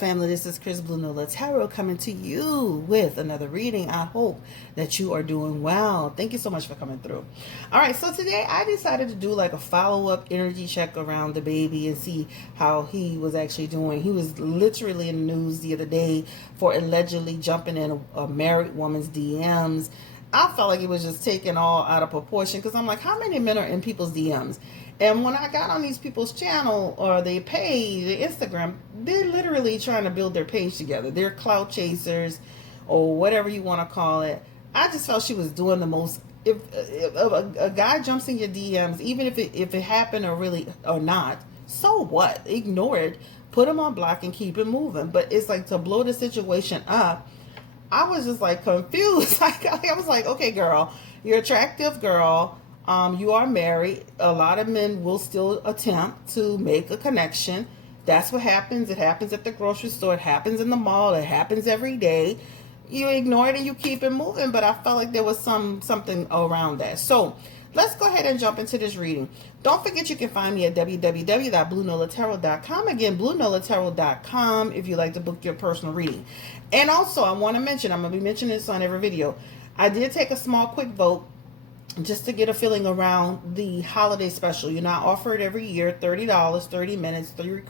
family? This is Chris Blue Nola Tarot coming to you with another reading. I hope that you are doing well. Thank you so much for coming through. All right, so today I decided to do like a follow-up energy check around the baby and see how he was actually doing. He was literally in the news the other day for allegedly jumping in a married woman's DMs. I felt like it was just taken all out of proportion because I'm like, how many men are in people's DMs? And when I got on these people's channel or they page, the Instagram, they're literally trying to build their page together. They're clout chasers or whatever you want to call it. I just felt she was doing the most. If a guy jumps in your DMs, even if it happened or not, so what? Ignore it. Put him on block and keep it moving. But it's like to blow the situation up. I was just like confused. I was like, okay, girl, you're an attractive girl. You are married. A lot of men will still attempt to make a connection. That's what happens. It happens at the grocery store. It happens in the mall. It happens every day. You ignore it and you keep it moving. But I felt like there was something around that. So let's go ahead and jump into this reading. Don't forget you can find me at www.bluenolatarot.com. Again, bluenolatarot.com if you'd like to book your personal reading. And also, I want to mention, I'm going to be mentioning this on every video. I did take a small quick vote just to get a feeling around the holiday special. You know, I offer it every year, $30, 30 minutes, three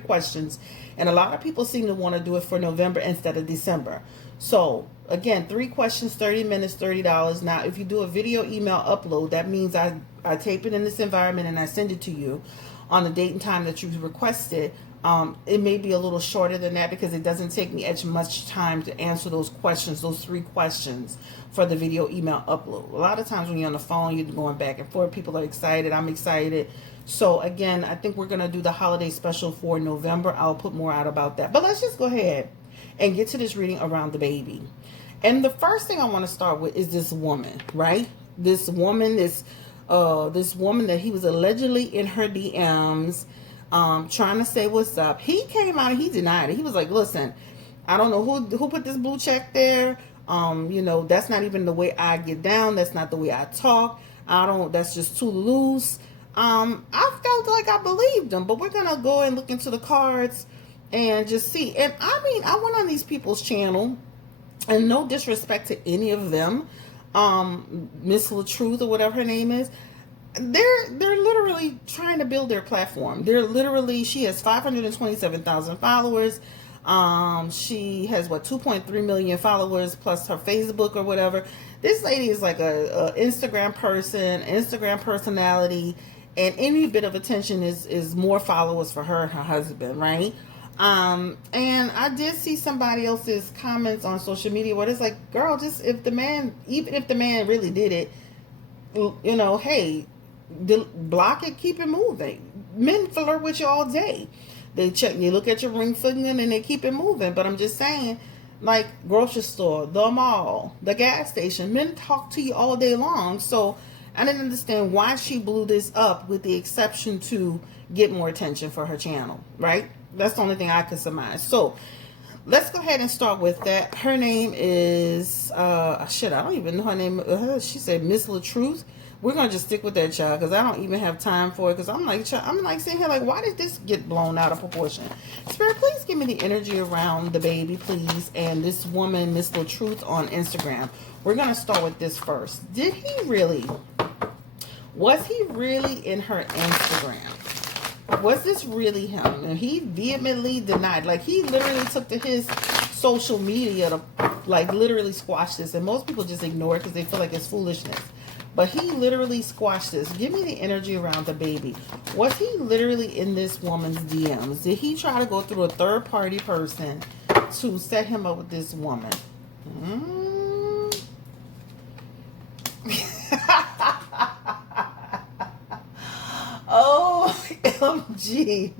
questions. And a lot of people seem to want to do it for November instead of December. So, again, 3 questions, 30 minutes, $30. Now, if you do a video email upload, that means I tape it in this environment and I send it to you on the date and time that you requested. It may be a little shorter than that because it doesn't take me as much time to answer those questions, those 3 questions for the video email upload. A lot of times when you're on the phone, you're going back and forth. People are excited. I'm excited. So again, I think we're going to do the holiday special for November. I'll put more out about that. But let's just go ahead and get to this reading around the baby. And the first thing I want to start with is this woman, right? This woman that he was allegedly in her DMs, trying to say what's up. He came out and he denied it. He was like, listen, I don't know who put this blue check there. You know, that's not even the way I get down. That's not the way I talk. That's just too loose. I felt like I believed him, but we're going to go and look into the cards and just see. And I mean, I went on these people's channel and no disrespect to any of them. Miss LaTruth or whatever her name is. They're literally trying to build their platform. She has 527,000 followers. She has 2.3 million followers plus her Facebook or whatever. This lady is like a Instagram person, Instagram personality, and any bit of attention is more followers for her and her husband, right? And I did see somebody else's comments on social media where it's like, girl, just even if the man really did it, you know, hey, block it, keep it moving. Men flirt with you all day. They look at your ring finger and they keep it moving. But I'm just saying, like grocery store, the mall, the gas station, men talk to you all day long. So I didn't understand why she blew this up with the exception to get more attention for her channel, right? That's the only thing I could surmise. So let's go ahead and start with that. Her name is, I don't even know her name. She said Miss LaTruth. We're going to just stick with that, child, because I don't even have time for it. Because I'm like sitting here like, why did this get blown out of proportion? Spirit, please give me the energy around the baby, please. And this woman, Miss LaTruth on Instagram. We're going to start with this first. Was he really in her Instagram? Was this really him? And he vehemently denied. Like, he literally took to his social media to, like, literally squash this. And most people just ignore it because they feel like it's foolishness. But he literally squashed this. Give me the energy around the baby. Was he literally in this woman's DMs? Did he try to go through a third-party person to set him up with this woman? OMG.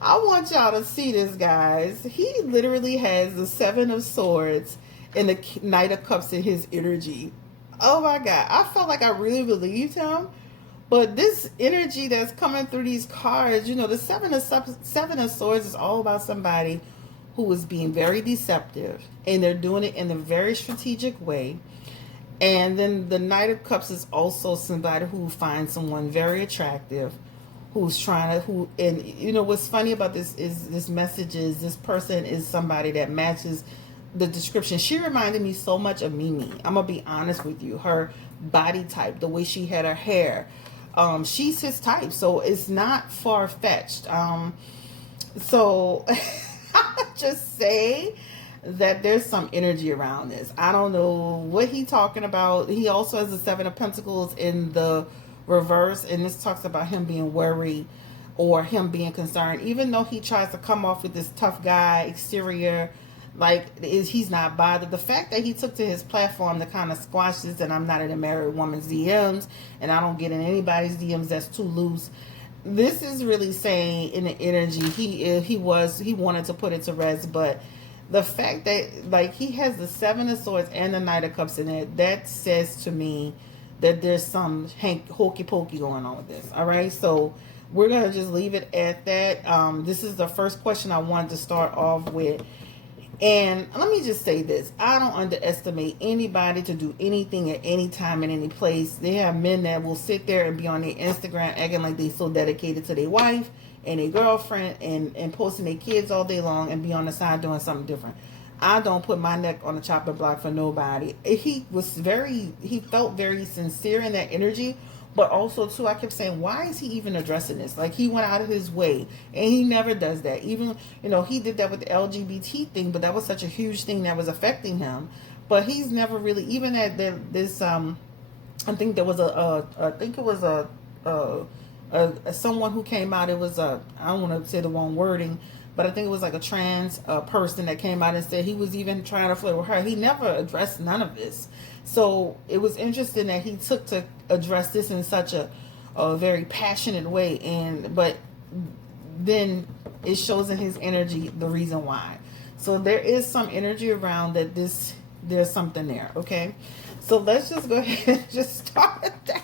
I want y'all to see this, guys. He literally has the 7 of Swords and the Knight of Cups in his energy. Oh my God. I felt like I really believed him. But this energy that's coming through these cards, you know, the 7 of Swords is all about somebody who is being very deceptive. And they're doing it in a very strategic way. And then the Knight of Cups is also somebody who finds someone very attractive, who's trying to, and you know what's funny about this message is this person is somebody that matches the description. She reminded me so much of Mimi. I'm gonna be honest with you. Her body type, the way she had her hair, she's his type, so it's not far-fetched. So I'll just say that there's some energy around this. I don't know what he's talking about. He also has the Seven of Pentacles in the reverse, and this talks about him being worried or him being concerned, even though he tries to come off with this tough guy exterior, like he's not bothered. The fact that he took to his platform to kind of squash this, and I'm not in a married woman's DMs, and I don't get in anybody's DMs that's too loose. This is really saying in the energy he wanted to put it to rest, but the fact that like he has the Seven of Swords and the Knight of Cups in it, that says to me that there's some hokey pokey going on with this. All right, so we're gonna just leave it at that. This is the first question I wanted to start off with. And let me just say this. I don't underestimate anybody to do anything at any time in any place. They have men that will sit there and be on their Instagram acting like they so dedicated to their wife and their girlfriend and posting their kids all day long and be on the side doing something different. I don't put my neck on the chopping block for nobody. He felt very sincere in that energy. But also, too, I kept saying, why is he even addressing this? Like, he went out of his way. And he never does that. Even, you know, he did that with the LGBT thing, but that was such a huge thing that was affecting him. But he's never really, even at this, I think there was someone who came out, it was I don't want to say the wrong wording, but I think it was like a trans person that came out and said he was even trying to flirt with her. He never addressed none of this. So it was interesting that he took to address this in such a very passionate way, but then it shows in his energy the reason why. So there is some energy around that there's something there, okay? So let's just go ahead and just start with that.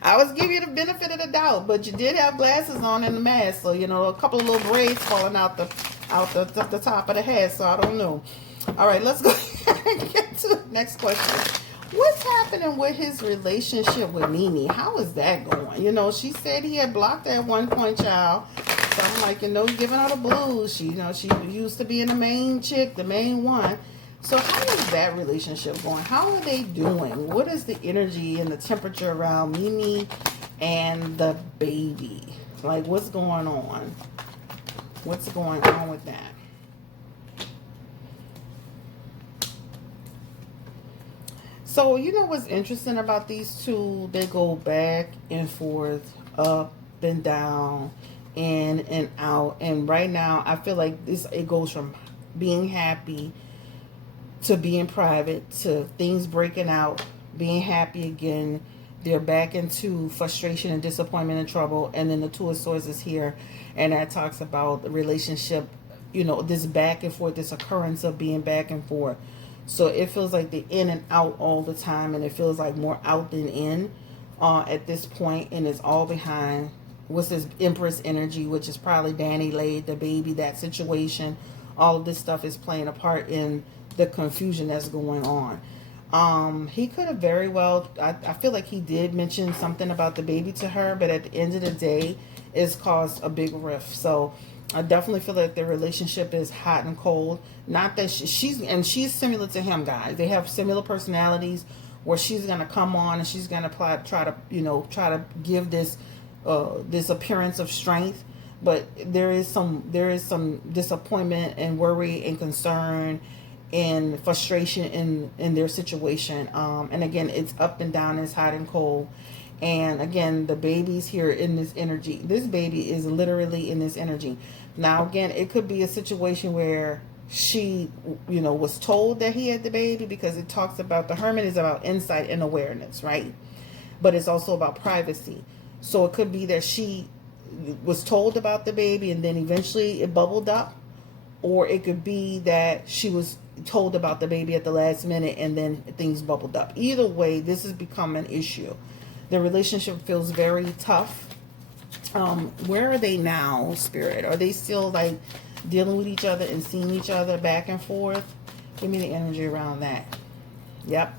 I was giving you the benefit of the doubt, but you did have glasses on and a mask, so you know a couple of little braids falling out the top of the head, so I don't know. All right, let's go ahead and get to the next question. What's happening with his relationship with Mimi? How is that going? You know, she said he had blocked her at one point, child. So I'm like, you know, giving her the blues. She used to be the main chick, the main one. So how is that relationship going? How are they doing? What is the energy and the temperature around Mimi and the baby? Like, what's going on? What's going on with that? So, you know what's interesting about these two? They go back and forth, up and down, in and out. And right now, I feel like it goes from being happy to being private to things breaking out, being happy again. They're back into frustration and disappointment and trouble. And then the Two of Swords is here. And that talks about the relationship, you know, this back and forth, this occurrence of being back and forth. So it feels like they're in and out all the time, and it feels like more out than in at this point, and it's all behind what's this Empress energy, which is probably Danny laid the baby, that situation. All of this stuff is playing a part in the confusion that's going on. He could have very well, I feel like he did mention something about the baby to her, but at the end of the day, it's caused a big rift. So I definitely feel like their relationship is hot and cold. Not that she's similar to him, guys. They have similar personalities where she's going to come on and she's going to try to give this appearance of strength. But there is some disappointment and worry and concern and frustration in their situation. And again, it's up and down, it's hot and cold. And again, the baby's here in this energy. This baby is literally in this energy. Now, again, it could be a situation where she, you know, was told that he had the baby, because it talks about the Hermit is about insight and awareness, right? But it's also about privacy. So it could be that she was told about the baby and then eventually it bubbled up. Or it could be that she was told about the baby at the last minute and then things bubbled up. Either way, this has become an issue. The relationship feels very tough. Where are they now, Spirit? Are they still like dealing with each other and seeing each other back and forth? Give me the energy around that. Yep.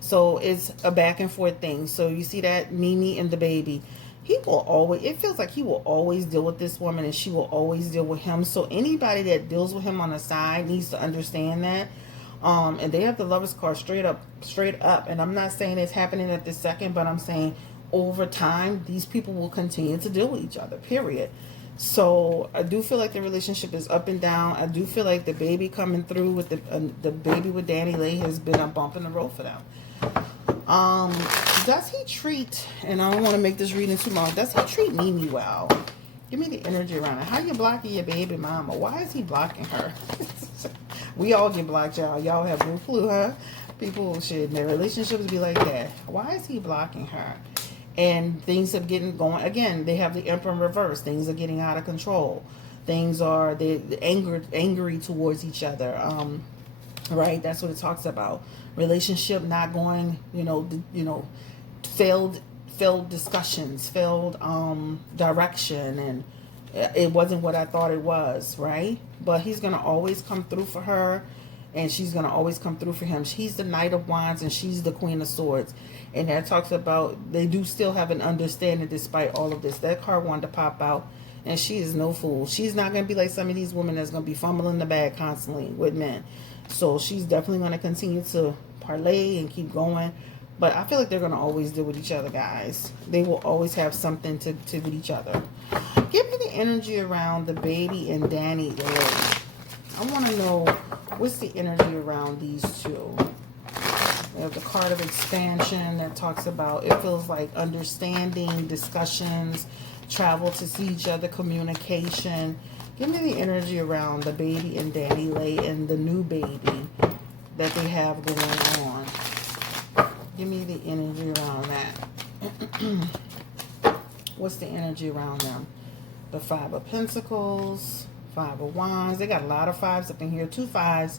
So it's a back and forth thing. So you see that Mimi and the baby. he will always, it feels like he will always deal with this woman and she will always deal with him. So anybody that deals with him on the side needs to understand that. And they have the Lovers card straight up. And I'm not saying it's happening at this second, but I'm saying over time, these people will continue to deal with each other, period. So I do feel like the relationship is up and down. I do feel like the baby coming through with the baby with Danny Lay has been a bump in the road for them. Does he treat, and I don't want to make this reading too long, does he treat Mimi well? Give me the energy around it. How you blocking your baby mama? Why is he blocking her? We all get blocked, y'all. Y'all have no clue, huh? People should, their relationships be like that. Why is he blocking her? And things are getting going. Again, they have the Emperor in reverse. Things are getting out of control. Things are, they're angry towards each other. Right? That's what it talks about. Relationship not going, failed discussions, failed direction, and it wasn't what I thought it was, right? But he's gonna always come through for her, and she's gonna always come through for him. He's the Knight of Wands and she's the Queen of Swords, and that talks about they do still have an understanding despite all of this. That card wanted to pop out, and she is no fool. She's not gonna be like some of these women that's gonna be fumbling the bag constantly with men. So she's definitely going to continue to parlay and keep going. But I feel like they're going to always deal with each other, guys. They will always have something to with each other. Give me the energy around the baby and Danny Lay. I want to know what's the energy around these two. We have the card of expansion that talks about, it feels like understanding, discussions, travel to see each other, communication. Give me the energy around the baby and Danny Lay and the new baby that they have going on. Give me the energy around that. What's the energy around them? The Five of Pentacles, Five of Wands. They got a lot of fives up in here. 2 5s.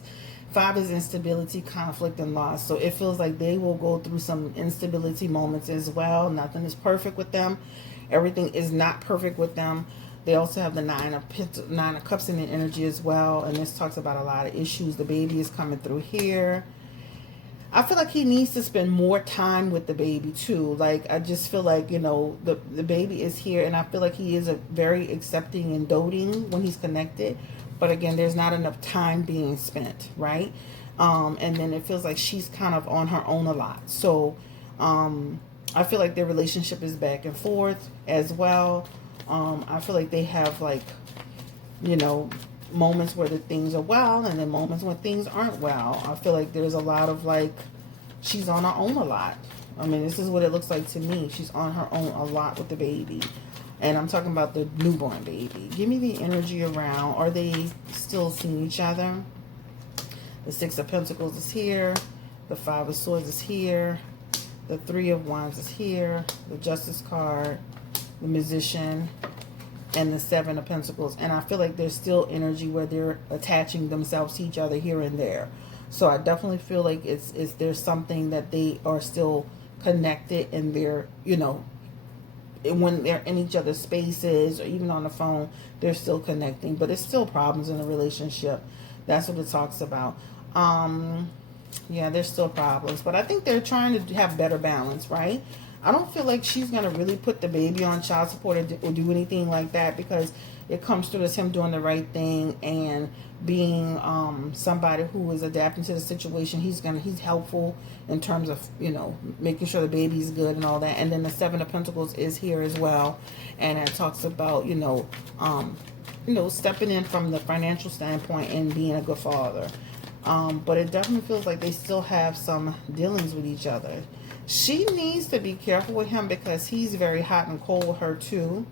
5 is instability, conflict, and loss. So it feels like they will go through some instability moments as well. Nothing is perfect with them. Everything is not perfect with them. They also have the Nine of Cups in the energy as well. And this talks about a lot of issues. The baby is coming through here. I feel like he needs to spend more time with the baby too. Like, I just feel like, the baby is here. And I feel like he is a very accepting and doting when he's connected. But again, there's not enough time being spent, right? And then it feels like she's kind of on her own a lot. So I feel like their relationship is back and forth as well. I feel like they have moments where the things are well and then moments when things aren't well. I feel like there's a lot of she's on her own a lot. I mean, this is what it looks like to me. She's on her own a lot with the baby. And I'm talking about the newborn baby. Give me the energy around. Are they still seeing each other? The Six of Pentacles is here. The Five of Swords is here. The Three of Wands is here. The Justice card. The Musician, and the Seven of Pentacles. And I feel like there's still energy where they're attaching themselves to each other here and there. So I definitely feel like there's something that they are still connected, and they're, when they're in each other's spaces or even on the phone, they're still connecting. But it's still problems in a relationship. That's what it talks about. Yeah, there's still problems. But I think they're trying to have better balance, right? I don't feel like she's going to really put the baby on child support or do anything like that, because it comes through as him doing the right thing and being somebody who is adapting to the situation. He's helpful in terms of, making sure the baby's good and all that. And then the Seven of Pentacles is here as well. And it talks about, stepping in from the financial standpoint and being a good father. But it definitely feels like they still have some dealings with each other. She needs to be careful with him because he's very hot and cold with her too.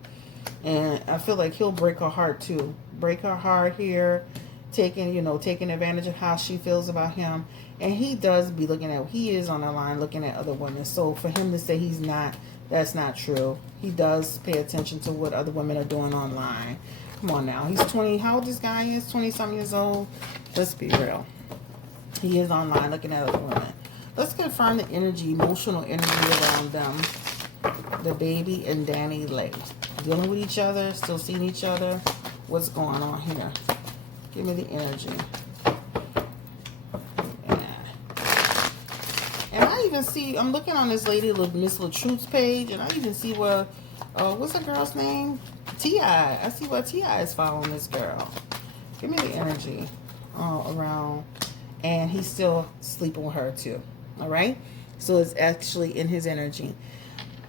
And I feel like he'll break her heart too. Break her heart here, taking advantage of how she feels about him. And he does be he is on the line looking at other women. So for him to say he's not, that's not true. He does pay attention to what other women are doing online. Come on now. He's 20. How old this guy is? 20-something years old. Let's be real. He is online looking at other women. Let's confirm the emotional energy around them. The baby and Danny Lay. Dealing with each other, still seeing each other. What's going on here? Give me the energy. Yeah. And I even see, I'm looking on this lady, Miss LaTruth's page, and I even see where Oh, what's the girl's name? T.I. I see why T.I. is following this girl. Give me the energy around. And he's still sleeping with her too. All right? So it's actually in his energy.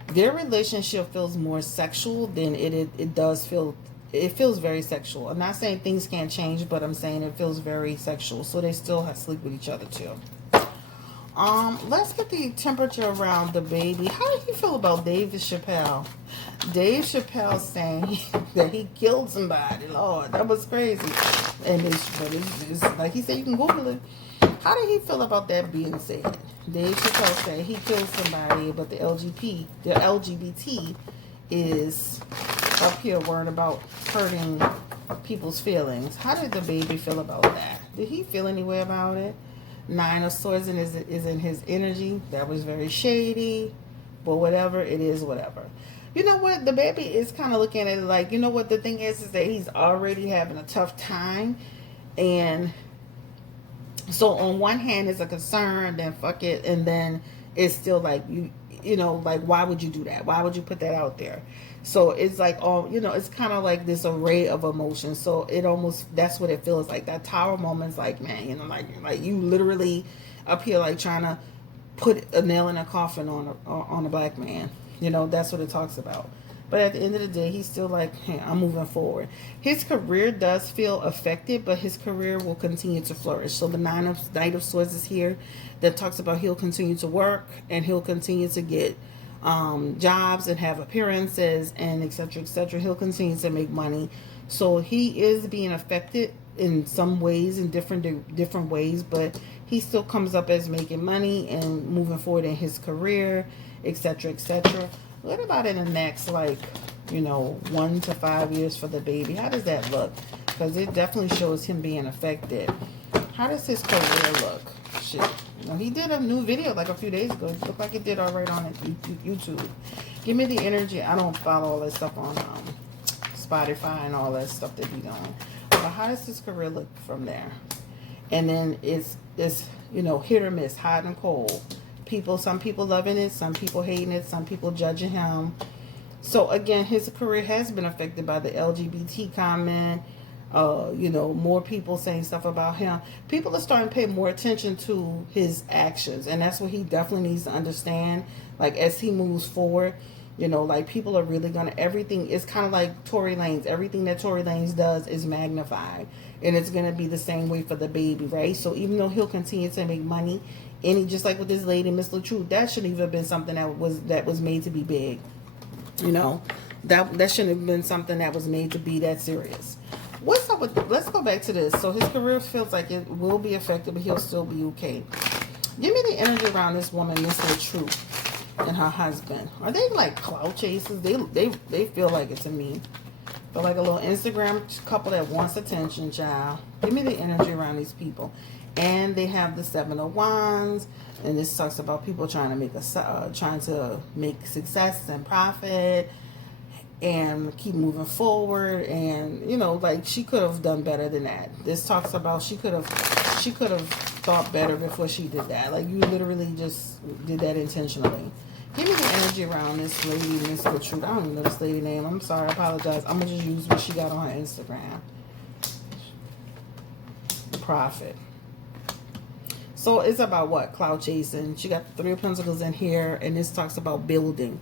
Their relationship feels more sexual than it does feel. It feels very sexual. I'm not saying things can't change, but I'm saying it feels very sexual. So they still have sleep with each other too. Let's get the temperature around Dababy. How do you feel about Dave Chappelle? Dave Chappelle saying that he killed somebody. Lord, that was crazy. And it's like he said, you can Google it. How did he feel about that being said? Dave Chappelle said he killed somebody, but the LGBT is up here worried about hurting people's feelings. How did Dababy feel about that? Did he feel any way about it? 9 of Swords is in his energy. That was very shady. But whatever, it is whatever. You know what? Dababy is kind of looking at it like, you know what? The thing is that he's already having a tough time. And so on one hand, it's a concern, then fuck it. And then it's still like, you know, like, why would you do that? Why would you put that out there? So it's like, oh, you know, it's kind of like this array of emotions. So it almost, that's what it feels like. That tower moment's like, man, you know, like you literally up here like trying to put a nail in a coffin on a black man. You know, that's what it talks about. But at the end of the day, he's still like, hey, I'm moving forward. His career does feel affected, but his career will continue to flourish. So the Knight of Swords is here. That talks about he'll continue to work and he'll continue to get jobs and have appearances and etc. etc. He'll continue to make money. So he is being affected in some ways, in different ways, but he still comes up as making money and moving forward in his career, etc. etc. What about in the next, like, you know, 1 to 5 years for Dababy? How does that look? Because it definitely shows him being affected. How does his career look? Shit. You know, he did a new video like a few days ago. It looked like it did all right on YouTube. Give me the energy. I don't follow all that stuff on Spotify and all that stuff that he's on. But how does his career look from there? And then it's you know, hit or miss, hot and cold. Some people loving it, some people hating it, some people judging him. So again, his career has been affected by the LGBT comment. You know, more people saying stuff about him. People are starting to pay more attention to his actions, and that's what he definitely needs to understand. Like, as he moves forward, you know, like, people are really gonna, everything is kind of like Tory Lanez. Everything that Tory Lanez does is magnified, and it's gonna be the same way for Dababy, right? So even though he'll continue to make money, and he, just like with this lady, Miss LaTruth, that shouldn't even have been something that was made to be big. You know, that shouldn't have been something that was made to be that serious. What's up with, let's go back to this. So his career feels like it will be affected, but he'll still be okay. Give me the energy around this woman, Miss LaTruth, and her husband. Are they like clout chasers? They feel like it to me. But like a little Instagram couple that wants attention, child. Give me the energy around these people. And they have the 7 of Wands, and this talks about people trying to make success and profit and keep moving forward. And you know, like, she could have done better than that. This talks about she could have thought better before she did that. Like, you literally just did that intentionally. Give me the energy around this lady, Miss LaTruth. I don't even know this lady name. I'm sorry, I apologize. I'm gonna just use what she got on her Instagram. Profit. So it's about what? Cloud chasing. She got the 3 of Pentacles in here, and this talks about building,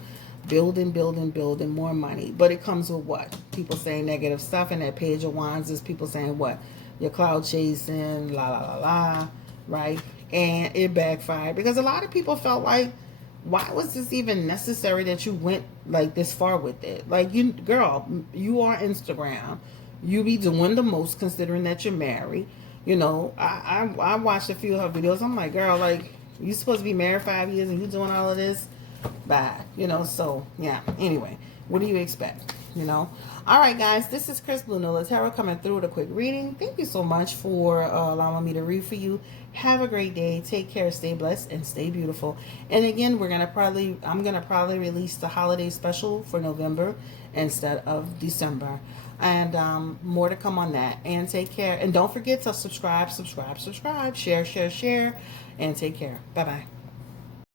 more money. But it comes with what? People saying negative stuff, and that Page of Wands is people saying what? You're cloud chasing, la la la la, right? And it backfired because a lot of people felt like, why was this even necessary that you went like this far with it? Like, you, girl, you are Instagram. You be doing the most considering that you're married. You know, I watched a few of her videos. I'm like, girl, like, you supposed to be married 5 years and you doing all of this? Bye. You know, so, yeah. Anyway, what do you expect? You know? All right, guys. This is Chris Blue Nola Tarot coming through with a quick reading. Thank you so much for allowing me to read for you. Have a great day. Take care. Stay blessed and stay beautiful. And again, I'm gonna probably release the holiday special for November instead of December. And more to come on that. And take care. And don't forget to subscribe, share, and take care. Bye-bye.